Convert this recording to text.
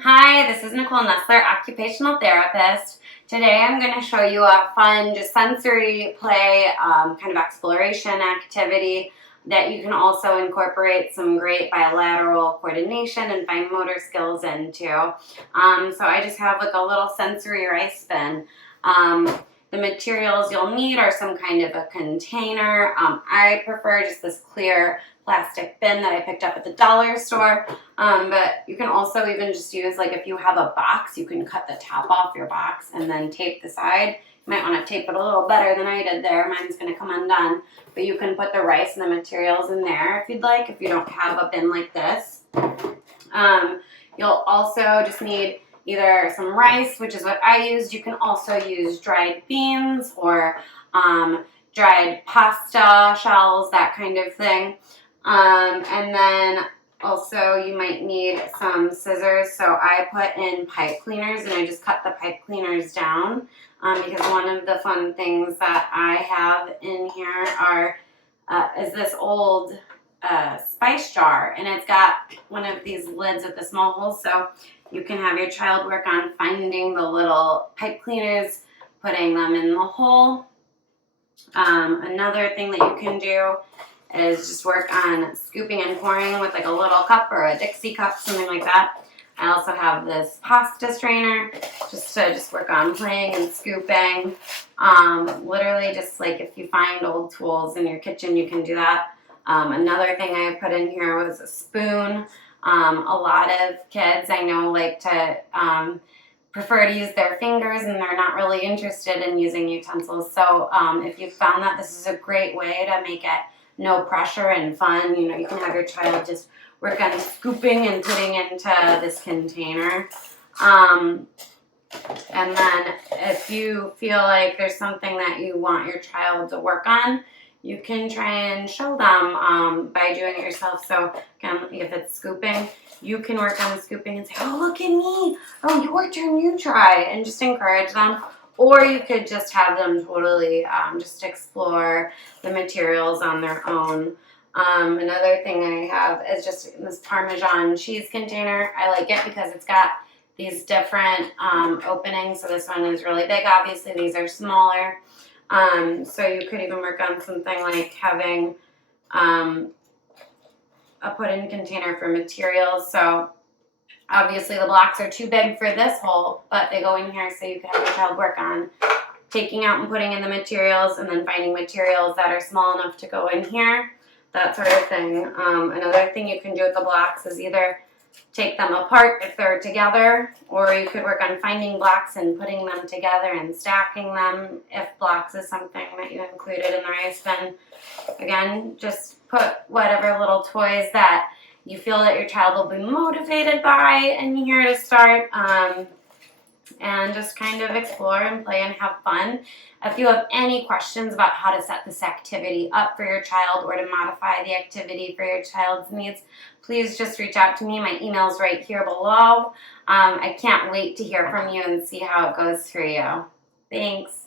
Hi, this is Nicole Nestler, occupational therapist. Today I'm going to show you a fun, just sensory play, kind of exploration activity that you can also incorporate some great bilateral coordination and fine motor skills into. So I just have like a little sensory rice bin. The materials you'll need are some kind of a container. I prefer just this clear plastic bin that I picked up at the dollar store. But you can also even just use, like, if you have a box, you can cut the top off your box and then tape the side. You might want to tape it a little better than I did there. Mine's going to come undone. But you can put the rice and the materials in there if you'd like, if you don't have a bin like this. You'll also just need either some rice, which is what I used. You can also use dried beans or dried pasta shells, that kind of thing. And then also you might need some scissors. So I put in pipe cleaners and I just cut the pipe cleaners down because one of the fun things that I have in here is this old spice jar, and it's got one of these lids with the small holes, so you can have your child work on finding the little pipe cleaners, putting them in the hole. Another thing that you can do is just work on scooping and pouring with like a little cup or a Dixie cup, something like that. I also have this pasta strainer just to work on playing and scooping. Literally just like if you find old tools in your kitchen, you can do that. Another thing I put in here was a spoon. A lot of kids I know like to prefer to use their fingers, and they're not really interested in using utensils. So if you found that, this is a great way to make it no pressure and fun. You know, you can have your child just work on scooping and putting into this container. And then if you feel like there's something that you want your child to work on, you can try and show them by doing it yourself. So again, if it's scooping, you can work on the scooping and say, oh, look at me. Oh, your turn, you try. And just encourage them. Or you could just have them totally just explore the materials on their own. Another thing I have is just this Parmesan cheese container. I like it because it's got these different openings. So this one is really big. Obviously, these are smaller. So you could even work on something like having a put-in container for materials. So obviously the blocks are too big for this hole, but they go in here so you can have your child work on taking out and putting in the materials, and then finding materials that are small enough to go in here, that sort of thing. Another thing you can do with the blocks is either take them apart if they're together, or you could work on finding blocks and putting them together and stacking them if blocks is something that you included in the rice bin. Again, just put whatever little toys that you feel that your child will be motivated by in here to start, and just kind of explore and play and have fun. If you have any questions about how to set this activity up for your child or to modify the activity for your child's needs, please just reach out to me. My email is right here below. I can't wait to hear from you and see how it goes for you. Thanks.